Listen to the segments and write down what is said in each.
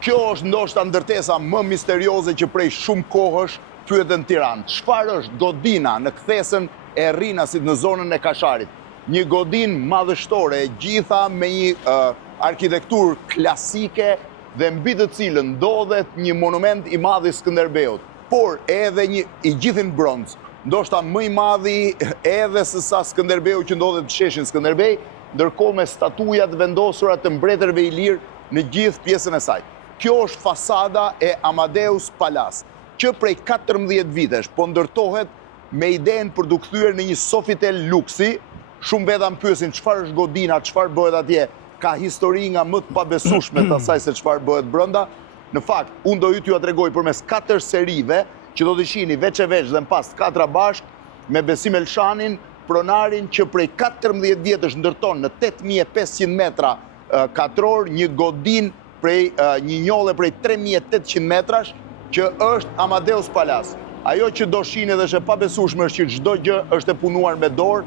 Kjo është ndoshta ndërtesa më misterioze që prej shumë kohësh pyeten Tiranë. Çfarë është godina në kthesën e Rrinasit në zonën e Kasharit? Një godinë madhështore, e gjitha me një arkitekturë klasike dhe mbi të cilën ndodhet një monument i madh i Skënderbeut, por edhe një i gjithin bronz. Ndoshta më i madhi edhe se sa Skënderbeu që ndodhet në sheshin Skënderbej, ndërkohë me statujat vendosura të mbretërve i lirë në gjithë pjesën e saj. Kjo është fasada e Amadeus Palace, që prej 14 vitesh po ndërtohet me idenë për të kthyer në një Sofitel luksi. Shumë veta më pyesin çfarë është godina, çfarë bëhet atje. Ka histori nga më të pabesueshme të asaj se çfarë bëhet brenda. Në fakt, unë do t'ju tregoj përmes 4 serive që do të shihni veç e veç dhe në pas 4 bashk me Besim Elshanin, pronarin që prej 14 vjetësh ndërton në 8500 metra katror një godin prej një njolle prej 3800 metrash që është Amadeus Palace. Ajo që do shihni dhe është e pabesueshme është që çdo gjë është e punuar me dorë.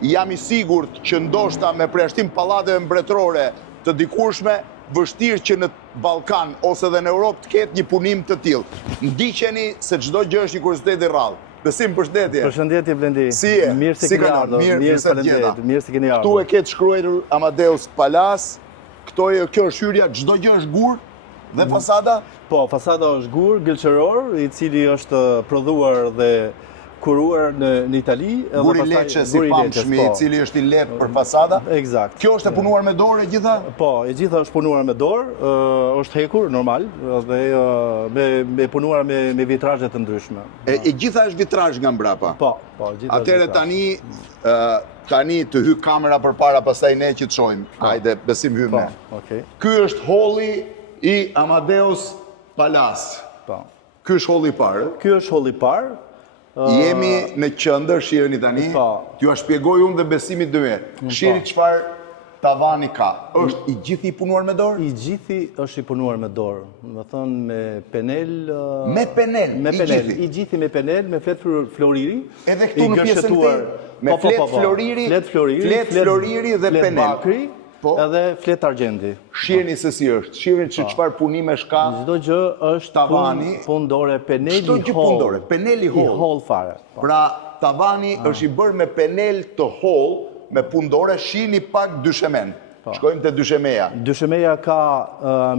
Jam i sigurt që ndoshta me përjashtim pallateve mbretërore të dikurshme, vështirë që në Ballkan ose edhe në Europë të ketë një punim të tillë. Ndiqeni se çdo gjë është një kuriozitet i rrallë. Besim, përshëndetje. Përshëndetje Blendi. Si je? Mirë se keni ardhur. Mirë se faleminderit. Mirë se keni ardhur. Ktu e ke shkruar Amadeus Palace. Kjo është hyrja, çdo gjë është gur dhe fasada? Po, fasada është gur, gëlqëror, i cili është prodhuar dhe kuruar në Itali. Guri leçe si pamshmi, i cili është i lehtë për fasada. Eksakt. Kjo është e punuar me dorë e gjitha? Po, e gjitha është punuar me dorë, është hekur normal dhe me punuar me vitrazhe të ndryshme. E gjitha është vitrazh nga mbrapa? Po, gjitha. Atëherë tani të hy kamera përpara, pastaj ne që të shohim. Hajde, Besim hymë ne. Okej. Ky është holli i Amadeus Palace. Po. Ky është holli i parë. Ky është holli i parë. Jemi në qendër, shiheni tani. T'ju shpjegoj unë dhe Besimi dy herë. Shihni çfarë tavani ka. Është i gjithi i punuar me dorë? I gjithi është i punuar me dorë. Do thonë me penel. Me penel. Me penel. I gjithi me penel, me flet floriri. Edhe këtu në pjesën tjetër. Me flet floriri. Flet floriri dhe penel. Bakri. Edhe flet argjendi. Shihni se si është. Shihni që çfarë punimesh ka. Çdo gjë është tavani, punë dore, peneli çdo gjë punë dore, peneli i holl fare. Pra tavani është i bërë me penel të holl, me punë dore. Shihni pak dyshemen. Shkojmë te dyshemeja. Dyshemeja ka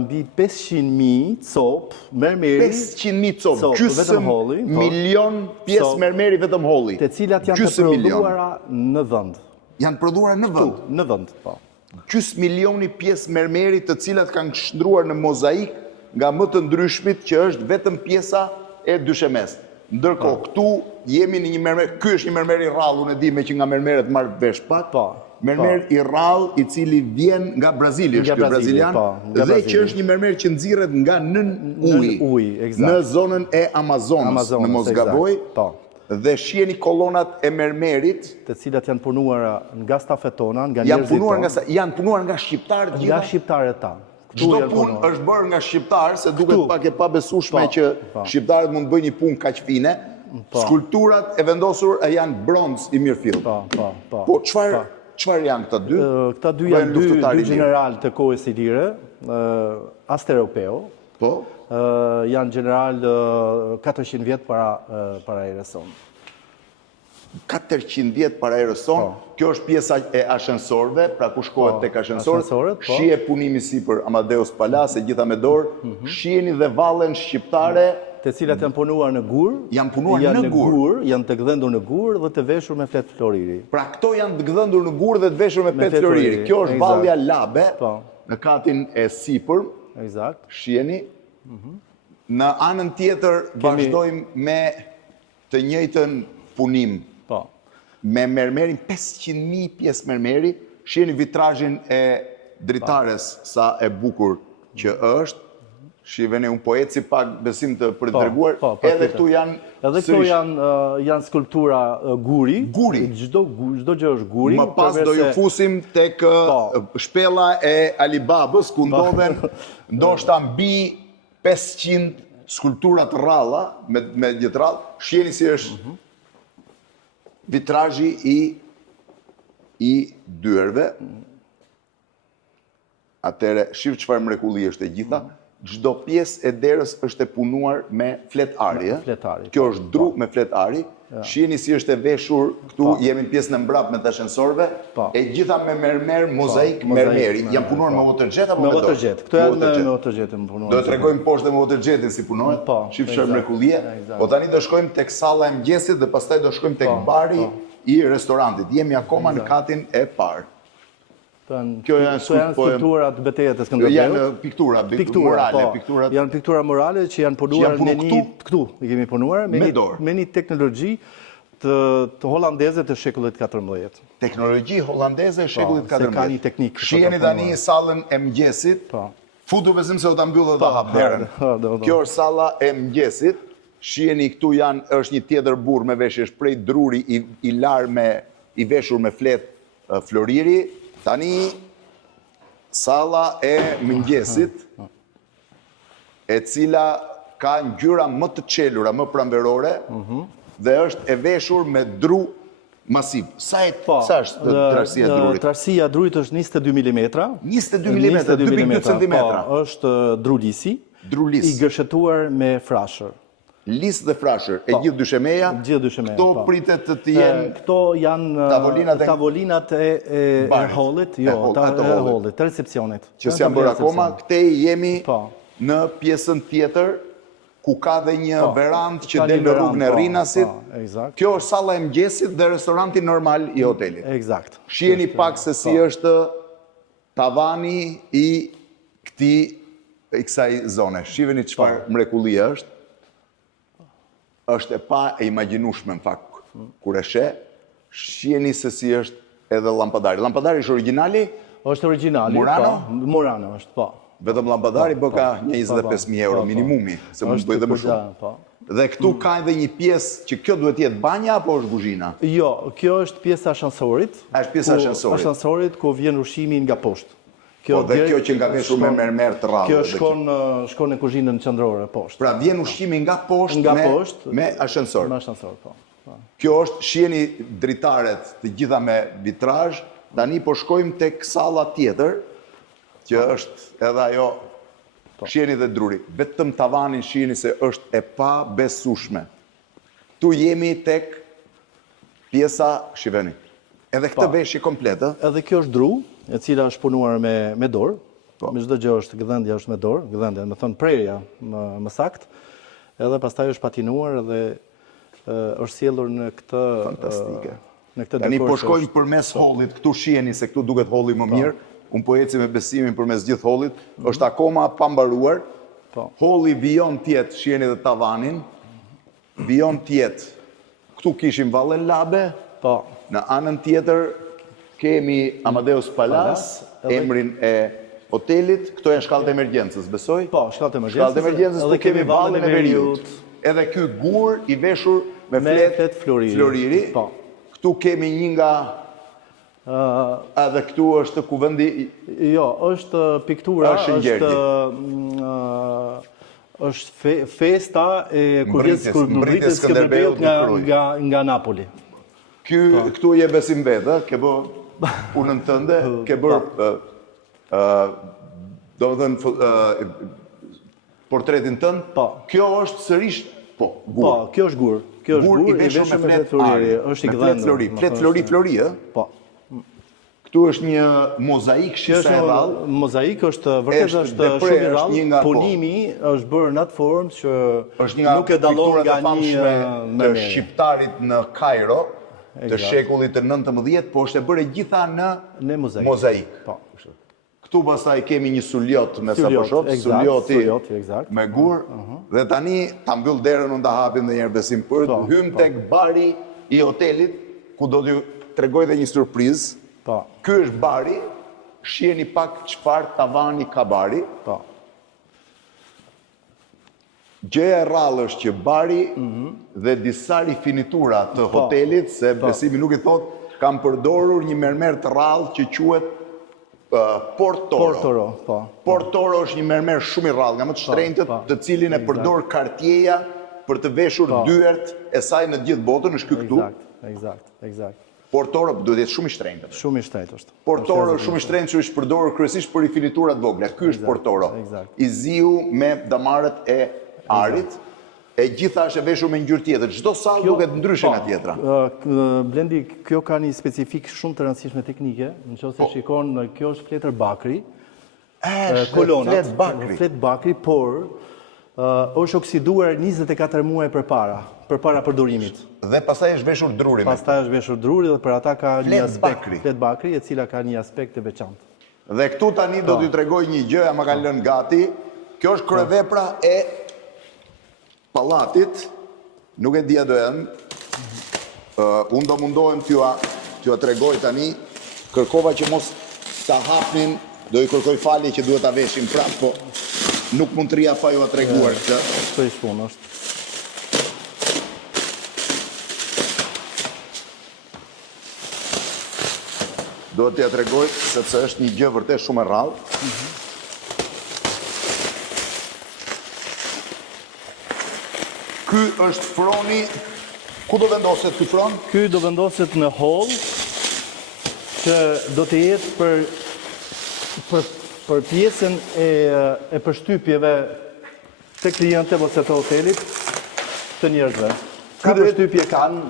mbi 500.000 copë mermeri. 500.000 copë, gjysmë milion pjesë mermeri vetëm holli. Të cilat janë të prodhuara në vend. Janë prodhuara në vend? Në vend, po. Gjysmë milioni pjesë mermeri të cilat kanë shndruar në mozaik nga më të ndryshmit që është vetëm pjesa e dyshemes. Ndërkohë këtu jemi në një mermer, ky është një mermer i rrallë, unë e di me që nga mermeret marr vesh pak. Mermer i rrallë i cili vjen nga Brazili, është ky brazilian, dhe që është një mermer që nxirret nga nën ujë, në zonën e Amazonës, në mos gaboj. Dhe shihni kolonat e mermerit, të cilat janë punuar nga stafet tona, nga njerëzit tonë. Janë punuar nga shqiptarët gjithë. Nga shqiptarët tanë. Çdo punë është bërë nga shqiptarë, se duket pak e pabesueshme që shqiptarët mund të bëjnë një punë kaq fine. Skulpturat e vendosur janë bronz i mirëfill. Po çfarë janë këta dy? Këta dy janë dy general të kohës së lire, Asteropeo. Po. Janë general 400 vjet para erës sonë. 400 vjet para erës sonë. Kjo është pjesa e ashensorëve, pra ku shkohet tek ashensorët. Shije punimi sipër Amadeus Palace, gjitha me dorë. Shiheni dhe vallen shqiptare, të cilat janë punuar në gur. Janë punuar në gur, janë të gdhendur në gur dhe të veshur me flet floriri. Pra këto janë të gdhendur në gur dhe të veshur me flet floriri. Kjo është vallja Labe, në katin e sipër. Eksakt. Shiheni. Në anën tjetër vazhdojmë me të njëjtën punim. Me mermerin 500.000 pjesë mermeri. Shiheni vitrazhin e dritares sa e bukur që është. Shiheni un po eci pak Besim të për të treguar. Edhe këtu janë Edhe këto janë skulptura guri. Çdo gjë është guri. Më pas do ju fusim tek shpella e Alibabës, ku ndodhen ndoshta mbi 500 skulptura të rralla me gjetrall. Shiheni si është vitrazhi i dyerve. Atëre shif çfarë mrekulli është e gjitha. çdo pjesë e derës është e punuar me flet ari, ë? Flet ari, Kjo është dru me flet ari. Shihni si është e veshur këtu, jemi në pjesën e mbrapsme të ashensorëve, e gjitha me mermer, mozaik mermeri. Janë punuar me waterjet apo me dorë? Me waterjet. Këto janë me waterjet punuar. Do të tregojmë poshtë me waterjetin si punohet. Shif çfarë mrekullie. Po tani do shkojmë tek salla e mëngjesit dhe pastaj do shkojmë tek bari i restorantit. Jemi akoma në katin e parë. Kjo janë skulpturat betejat e Skënderbeut. Janë piktura morale, pikturat. Janë piktura morale që janë punuar me një këtu, i kemi punuar me një teknologji të holandeze të shekullit 14. Teknologji holandeze e shekullit 14. Se ka një teknikë. Shiheni tani sallën e mëngjesit. Futu besim se do ta mbyllë dhe hap derën. Kjo është salla e mëngjesit. Shiheni këtu është një tjetër burr me veshje shprej druri i larë i veshur me flet floriri. Tani, salla e mëngjesit, e cila ka ngjyra më të qelura, më pranverore, dhe është e veshur me dru masiv. Sa është trashësia e drurit? Trashësia e drurit është 22 mm. 22 mm, 2.2 cm. Është drulisi, Drulis. i gërshetuar me frashër. Lis dhe frashër, e gjithë dyshemeja, këto pritet të jenë... Këto janë tavolinat e hallit, të recepcionit. Që s'janë bërë akoma, këte jemi në pjesën tjetër, ku ka dhe një verandë që del në rrugën e Rrinasit. Kjo është salla e mëngjesit dhe restoranti normal i hotelit. Shiheni pak se si është tavani i kësaj zone. Shiheni çfarë mrekullie është. Është e pa e imagjinueshme në fakt kur e sheh. Shiheni se si është edhe lampadari. Lampadari është origjinali? Është origjinali. Murano? Murano është, po. Vetëm lampadari ka 25.000 euro minimumi, se mund të bëjë dhe më shumë. Dhe këtu ka edhe një pjesë që kjo duhet jetë banja apo është kuzhina? Jo, kjo është pjesa ashensorit. Është pjesa ashensorit. Ashensorit ku vjen ushqimi nga poshtë. Dhe kjo që nga veshur me mermer të rrallë. Kjo shkon në kuzhinën qendrore poshtë. Pra vjen ushqimi nga poshtë me ashensor. Me ashensor, po. Kjo është, shiheni dritaret të gjitha me vitrazh, tani po shkojmë tek salla tjetër, që është edhe ajo, shiheni dhe druri. Vetëm tavanin shiheni se është e pa besueshme. Tu jemi tek pjesa, shiheni. Edhe këtë veshje kompletë. Edhe kjo është dru, e cila është punuar me dorë. Me çdo gjë është gëdhendja është me dorë, gëdhendja, më thon prerja më sakt. Edhe pastaj është patinuar dhe është sjellur në këtë fantastike. Tani po shkojmë përmes hollit, këtu shiheni se këtu duket holli më mirë. Unë po eci me besimin përmes gjithë hollit, është akoma pa mbaruar. Holli vijon tjetë, shiheni dhe tavanin. Vijon tjetë. Këtu kishim Valle Labe. Në anën tjetër kemi Amadeus Palace, emrin e hotelit. Këto janë shkallët e emergjencës, besoj? Po, shkallët e emergjencës. Shkallët e emergjencës, këtu kemi Vallën e Veriut. Edhe ky gur i veshur me flet floriri. Këtu kemi një nga... Edhe këtu është kuvendi... Jo, është piktura, është festa e mbritjes Skënderbeut nga Napoli. Këtu je besim vetë, ke bërë punën tënde, ke bërë, do më thënë, portretin tënë. Kjo është sërish, gur. Po, kjo është gur. Gur i veshur me flet floriri. është i gdhendur. Flet flori, e? Po. Këtu është një mozaik shisa e rrallë. Mozaik është vërtet është shumë i rrallë. Punimi është bërë në atë formë që nuk e dallon nga një të shqiptarit në Kairo, të shekullit të 19, po është e bërë gjitha në mozaik. Këtu pastaj kemi një suljot me sa po shoh, suljoti me gur, dhe tani ta mbyll derën unë ta hapim edhe një herë besim për hym tek bari i hotelit, ku do t'ju tregoj edhe një surprizë. Ky është bari, shiheni pak çfarë tavani ka bari. Gjëja e rrallë është që bari dhe disa rifinitura të hotelit, se besimi nuk i thot, kam përdorur një mermer të rrallë që quhet Portoro. Portoro është një mermer shumë i rrallë, nga më të shtrenjtët, të cilin e përdor Cartierja për të veshur dyert e saj në gjithë botën, është ky këtu. Eksakt. Portorë duhet jetë shumë i shtrenjtë. Shumë i shtrenjtë është. Portorë shumë i shtrenjtë që është përdorur kryesisht për rifiliturat vogla. Ky është portoro. I ziu me damarët e arit. E gjitha është e veshur me ngjyrë tjetër. Çdo sallë duket ndryshe nga tjetra. Blendi, kjo ka një specifik shumë të rëndësishme teknike, nëse shikon, kjo është fletër bakri, kolonat, flet bakri, por është oksiduar 24 muaj përpara përdorimit. Dhe pastaj është veshur druri. Pastaj është veshur druri dhe për ata ka një aspekt, flet bakri, e cila ka një aspekt të veçantë. Dhe këtu tani do t'ju tregoj një gjë, ama kanë lënë gati. Kjo është kryevepra e pallatit, nuk e dia do janë. Unë do mundohem t'ju tregoj tani, kërkova që mos ta hapnin, do i kërkoj falje që duhet ta veshim prapë, po nuk mund të rria pa ju treguar këtë. Këtë i shpunë është. Do t'ja tregoj, sepse është një gjë vërtet shumë e rrallë. Ky është froni. Ku do vendoset ky fron? Ky do vendoset në hall, që do të jetë për pjesën e përshtypjeve të klientëve ose të hotelit të njerëzve. Ka përshtypje kanë.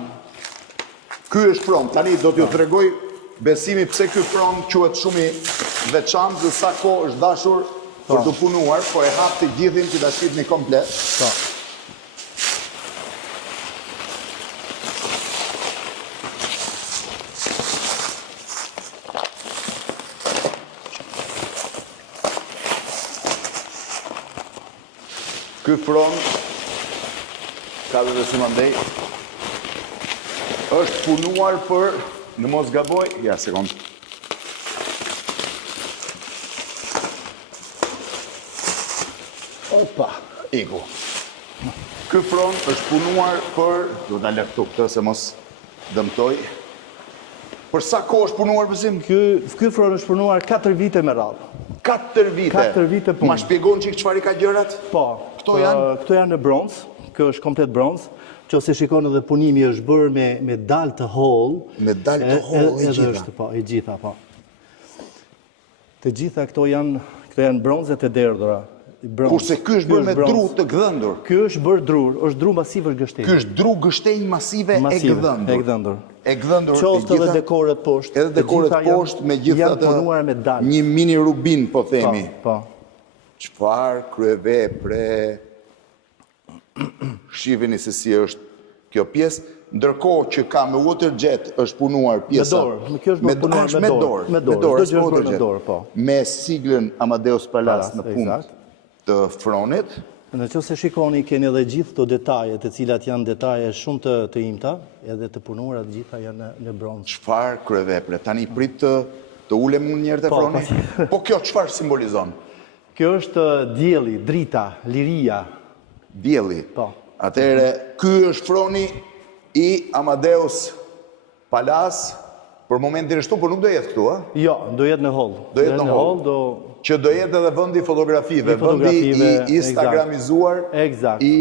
Ky është fron. Tani do t'ju tregoj besimi pse ky fron quhet shumë i veçantë dhe sa kohë është dashur për të punuar, po e hap të gjithin që ta shihni komplet. Ky fron, ka dhe si mandej, është punuar për, në mos gaboj, ja, sekund. Opa, iku. Ky fron është punuar për, do ta lë këtu këtë se mos dëmtoj. Për sa kohë është punuar Besim? Ky fron është punuar 4 vite me radhë. 4 vite? 4 vite punë. Ma shpjegon që çfarë ka gjërat? Po. Këto janë në bronz, kjo është komplet bronz, që ose shikon edhe punimi është bërë me dalë të holl. Me dalë të holl e gjitha? Po, e gjitha, po. Të gjitha këto janë bronzet e derdhura. Kurse ky është bërë me dru të gdhëndur. Ky është bërë drur, është dru masive gështenj. Ky është dru gështenj masive e gdhëndur. E gdhëndur. Qoftë edhe dekoret poshtë. Edhe dekoret poshtë me gjitha janë punuar me dalë. Një mini rubin, po themi. Po. Çfarë kryevepre. Shiheni se si është kjo pjesë, ndërkohë që ka me waterjet është punuar pjesa. Me dorë. Me dorë. Me siglën Amadeus Palace në punë të fronit. Në që se shikoni, keni edhe gjithë të detajet, të cilat janë detaje shumë të imta, edhe të punuara të gjitha janë në bronz. Çfarë kryevepre? Tani prit të ulem unë njerë të fronit? Po kjo çfarë simbolizon? Kjo është dielli, drita, liria. Dielli? Po. Atëherë, ky është froni i Amadeus Palace, për momentin ashtu, por nuk do jetë këtu, a? Jo, do jetë në hall. Do jetë në hall, që do jetë edhe vëndi fotografive, vëndi i instagramizuar i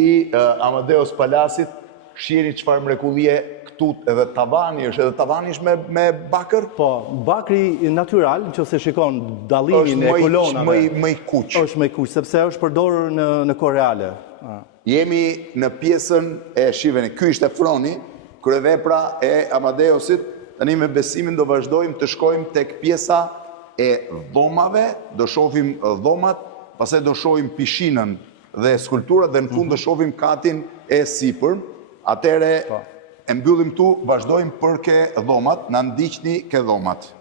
Amadeus Palace-it. Shiheni çfarë mrekullie këtu, edhe tavani është me bakër? Po, bakri natyral, nëse shikon dallimin e kolonave. Është më i kuq. Është më i kuq, sepse është përdorur në kohë reale. Jemi në pjesën e shiheni, ky ishte froni, kryevepra e Amadeusit. Tani me Besimin do vazhdojmë të shkojmë tek pjesa e dhomave, do shohim dhomat, pastaj do shohim pishinën dhe skulpturat dhe në fund do shohim katin e sipër. Atëre e mbyllim tu, vazhdojmë për ke dhomat, na ndiqni ke dhomat.